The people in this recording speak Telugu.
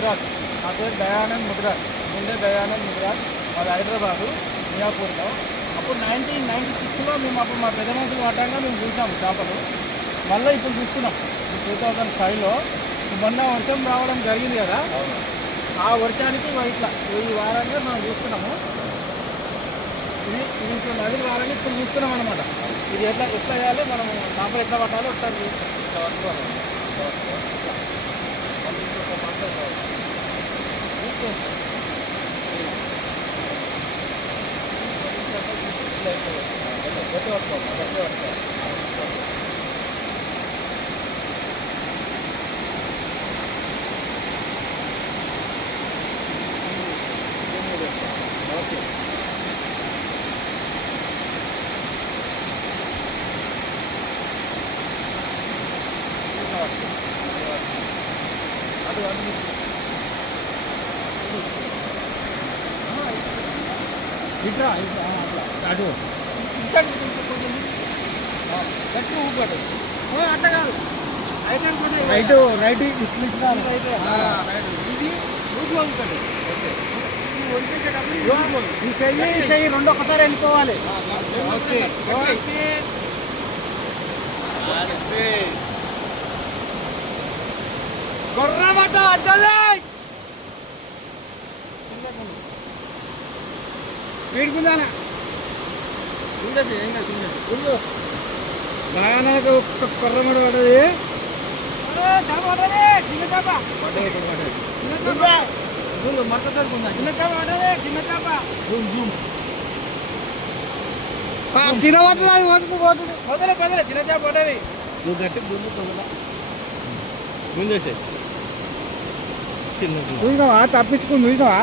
ముదిరాజ్. నా పేరు దయానంద్ ముదిరాజ్. ముందే దయానంద్ ముదిరాజ్. మాది హైదరాబాదు మియాపూర్లో. అప్పుడు 1996లో మేము అప్పుడు మా పెద్ద మనుషులు పట్టంగా మేము చూసాము చేపలు. మళ్ళీ ఇప్పుడు చూస్తున్నాం 2005లో. మొన్న వర్షం రావడం జరిగింది కదా, ఆ వర్షానికి ఇట్లా ఈ వారంగా మనం చూస్తున్నాము. ఇది ఇప్పుడు నదులు వారంగా ఇప్పుడు చూస్తున్నాం అనమాట. ఇది ఎట్లా వేయాలి, మనం చేపలు ఎట్లా పట్టాలో ఒకసారి ఇట్లా పట్టుకోవాలి. ఇట్లా అటు గట్టి ఊపడు అట్లా కాదు, రైట్ రైట్ ఇది ఊపిలో ఊపడు. ఈ చెయ్యి రెండు ఒకసారి వెళ్ళిపోవాలి. గొర్రమట అడ్డదే వీడుకుందానా బాగా కొర్రమట పడ్డది. చిన్న చేప మట్టకుందా, చిన్న చేప పడ్డది. చిన్న చేప తినవద్దు, అది పోతుంది పోతుంది. వదలే వదలే, చిన్న చేప పడ్డది. నువ్వు గట్టి ముందేసే చూసినావా, తప్పించుకుని చూసినావా.